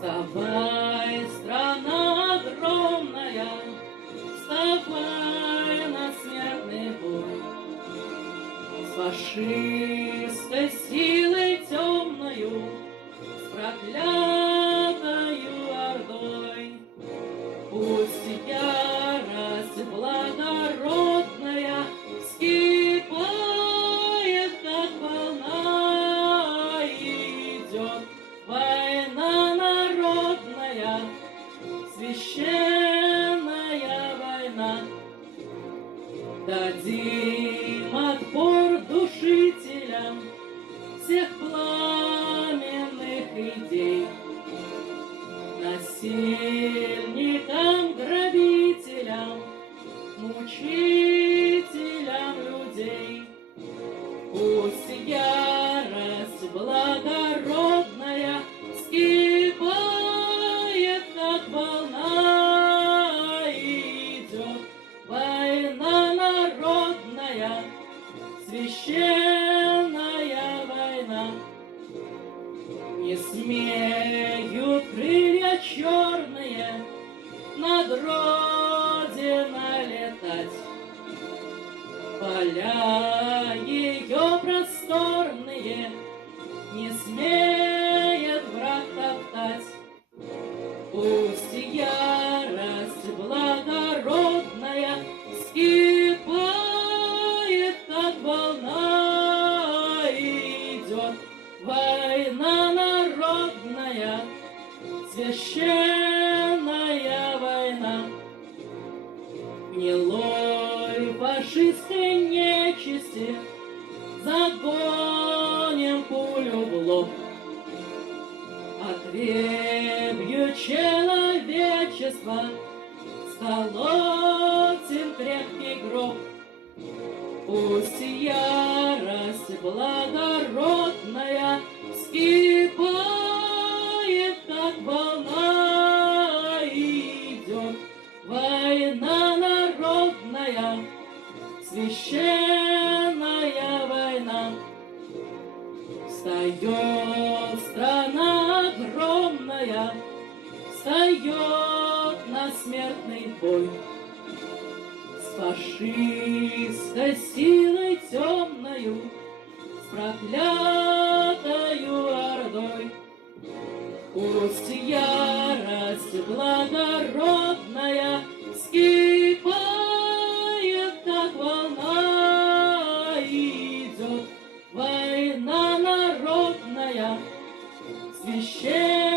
Вставай, страна огромная, вставай на смертный бой. С фашистской силой темною, с проклятою ордой. Пусть ярость благородная вскипает, как волна, идет война народная, священная война. Дадим отпор душителям всех пламенных идей, насильникам, грабителям, мучителям людей. Пусть ярость благородная вскипает, как волна, идет война народная, священная война. Не смеют крылья черные над Родиной летать, поля ее просторные не смеет враг топтать. Пусть ярость благородная вскипает, как волна, идет война народная, священная война. Гнилой фашистской нечисти загоним пулю в лоб, отребью человечества сколотим крепкий гроб. Пусть ярость благородная вскипает, как волна, идет война народная, священная война. Встает страна огромная, встает на смертный бой. С фашистской силой темною, с проклятою ордой. Пусть ярость благородная вскипает, как волна, идет война народная, священная